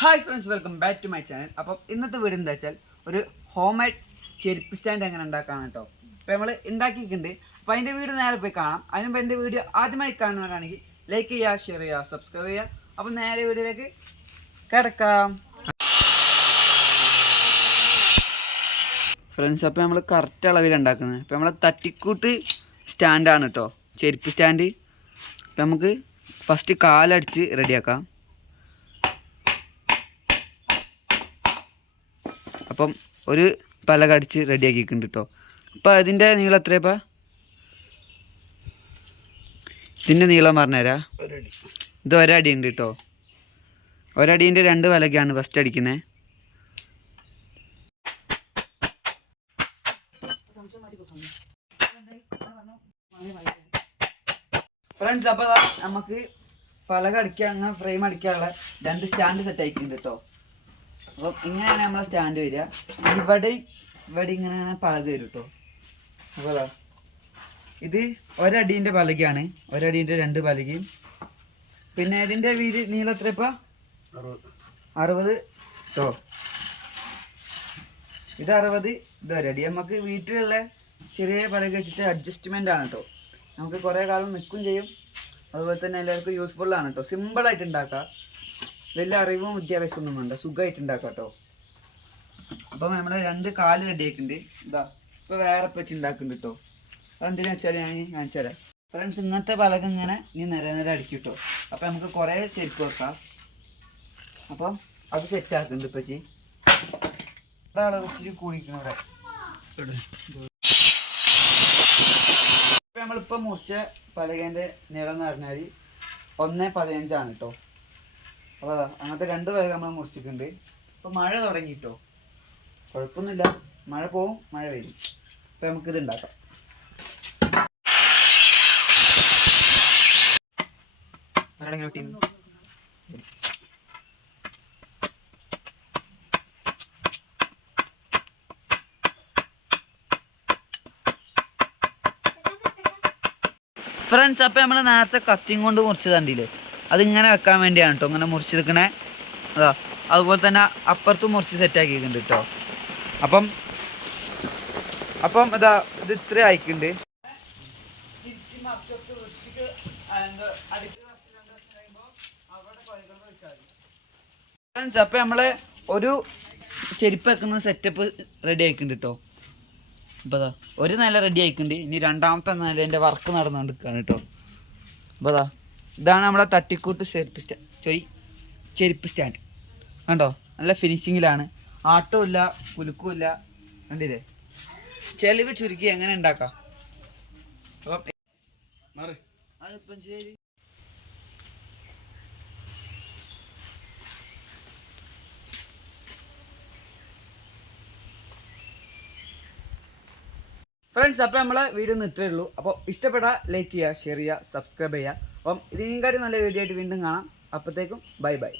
Hi friends welcome back to my channel അപ്പം ഇന്നത്തെ വീട് എന്താ വെച്ചാൽ ഒരു ഹോം മെയ്ഡ് ചെരുപ്പ് സ്റ്റാൻഡ് എങ്ങനെ ഉണ്ടാക്കാൻ കേട്ടോ അപ്പോൾ നമ്മൾ ഉണ്ടാക്കിയിട്ടുണ്ട്. അപ്പോൾ അതിന്റെ വീട് നേരെ പോയി കാണാം. അതിനുമ്പോൾ എന്റെ വീഡിയോ ആദ്യമായി കാണുന്നവരാണെങ്കിൽ ലൈക്ക് ചെയ്യുക ഷെയർ ചെയ്യുക സബ്സ്ക്രൈബ് ചെയ്യുക. അപ്പം നേരെ വീഡിയോയിലേക്ക് കിടക്കാം. ഫ്രണ്ട്സ് അപ്പോൾ നമ്മൾ കറക്റ്റ് അളവിൽ ഉണ്ടാക്കുന്നത്. അപ്പോൾ നമ്മളെ തട്ടിക്കൂട്ട് സ്റ്റാൻഡാണ് കേട്ടോ ചെരുപ്പ് സ്റ്റാൻഡ് അപ്പം നമുക്ക് ഫസ്റ്റ് കാലടിച്ച് റെഡിയാക്കാം അപ്പം ഒരു പല കടിച്ച് റെഡിയാക്കിയിട്ടുണ്ട് കേട്ടോ അപ്പോൾ അതിന്റെ നീളം എത്രയപ്പാ ഇതിന്റെ നീളം പറഞ്ഞുതരാ ഇത് ഒരടി ഉണ്ട് കേട്ടോ ഒരടീന്റെ രണ്ട് പലകയാണ് ഫസ്റ്റ് അടിക്കുന്നത് ഫ്രണ്ട്സ് അപ്പോൾ നമുക്ക് പലക അടിക്കാൻ അങ്ങനെ ഫ്രെയിം അടിക്കാനുള്ള രണ്ട് സ്റ്റാൻഡ് സെറ്റ് ആയിട്ടുണ്ട് കേട്ടോ അപ്പം ഇങ്ങനെയാണ് നമ്മളെ സ്റ്റാൻഡ് വരിക. ഇവിടെ ഇവിടെ ഇങ്ങനെ ഇങ്ങനെ പലക വരും കേട്ടോ അപ്പോൾ ഇത് ഒരടീന്റെ പലകയാണ്. ഒരടീന്റെ രണ്ട് പലകയും. പിന്നെ ഇതിന്റെ വീതി നീളം എത്ര ഇപ്പം? അറുപത്. കേട്ടോ ഇത് അറുപത് ഇത് ഒരടി. നമുക്ക് വീട്ടിലുള്ള ചെറിയ പലക വെച്ചിട്ട് അഡ്ജസ്റ്റ്മെന്റ് ആണ് കേട്ടോ നമുക്ക് കുറേ കാലം നിൽക്കും ചെയ്യും. അതുപോലെ തന്നെ എല്ലാവർക്കും യൂസ്ഫുൾ ആണ് കേട്ടോ സിമ്പിളായിട്ട് ഉണ്ടാക്കാം. വലിയ അറിവും വിദ്യാഭ്യാസം ഒന്നും വേണ്ട. സുഖമായിട്ട് ഉണ്ടാക്കാം കേട്ടോ അപ്പം നമ്മൾ രണ്ട് കാൽ റെഡിയാക്കുന്നുണ്ട് ഇതാ ഇപ്പോൾ വേറെ പച്ച ഉണ്ടാക്കുന്നുണ്ട് കേട്ടോ അതെന്തിനാ വെച്ചാൽ ഞാൻ കാണിച്ചു തരാം. ഫ്രണ്ട്സ് ഇങ്ങനത്തെ പലക ഇങ്ങനെ ഇനി നിര നിര അടിക്കും കേട്ടോ അപ്പം നമുക്ക് കുറേ ചെരുപ്പ് വെക്കാം. അപ്പം അത് സെറ്റ് ആക്കുന്നുണ്ട് ഇപ്പച്ചി. അതാണ് ഇച്ചിരി കൂടിക്കണം ഇവിടെ. ഇപ്പം നമ്മളിപ്പോൾ മുറിച്ച പലകേന്റെ നീളം എന്ന് പറഞ്ഞാൽ ഒന്ന് പതിനഞ്ചാണ് കേട്ടോ അപ്പോൾ അതാ അങ്ങനത്തെ രണ്ട് പലക നമ്മൾ മുറിച്ചിട്ടുണ്ട്. ഇപ്പോൾ മഴ തുടങ്ങി കേട്ടോ കുഴപ്പമൊന്നുമില്ല. മഴ പോവും മഴ വരും അപ്പോൾ നമുക്കിത് ഉണ്ടാക്കാം. ഫ്രണ്ട്സ് അപ്പം നമ്മൾ നേരത്തെ കത്തിയും കൊണ്ട് മുറിച്ചത് കണ്ടില്ലേ? അതിങ്ങനെ വെക്കാൻ വേണ്ടിയാണ് കേട്ടോ ഇങ്ങനെ മുറിച്ചെടുക്കണേ. അതാ അതുപോലെ തന്നെ അപ്പുറത്തും മുറിച്ച് സെറ്റ് ആക്കിയിട്ടുണ്ട് കേട്ടോ അപ്പം അപ്പം ഇതാ ഇത് ഇത്ര അയക്കുന്നുണ്ട് ഫ്രണ്ട്സ് അപ്പം നമ്മൾ ഒരു ചെരുപ്പ് വെക്കുന്ന സെറ്റപ്പ് റെഡി ആയിക്കുന്നുണ്ട് കേട്ടോ അപ്പോൾ അതാ ഒരു നില റെഡി ആയിക്കുന്നുണ്ട് ഇനി രണ്ടാമത്തെ നിലേന്റെ വർക്ക് നടന്നുകൊണ്ടിരിക്കുകയാണ് കേട്ടോ അപ്പോൾ അതാ ഇതാണ് നമ്മുടെ തട്ടിക്കൂട്ട് ചെരുപ്പ് സ്റ്റാ സോറി ചെരുപ്പ് സ്റ്റാൻഡ് കണ്ടോ? നല്ല ഫിനിഷിങ്ങിലാണ് ആട്ടവും ഇല്ല കുലുക്കും ഇല്ല. കണ്ടില്ലേ? ചെലവ് ചുരുക്കി എങ്ങനെ ഉണ്ടാക്കാം? അപ്പം അതിപ്പം ശരി. ഫ്രണ്ട്സ് അപ്പോൾ നമ്മളെ വീഡിയോ ഒന്ന് ഇത്രയേ ഉള്ളൂ. അപ്പോൾ ഇഷ്ടപ്പെട്ടാൽ ലൈക്ക് ചെയ്യുക ഷെയർ ചെയ്യുക സബ്സ്ക്രൈബ് ചെയ്യുക. അപ്പം ഇതിനും കാര്യം നല്ല വീഡിയോ ആയിട്ട് വീണ്ടും കാണാം. അപ്പോഴത്തേക്കും ബൈ ബൈ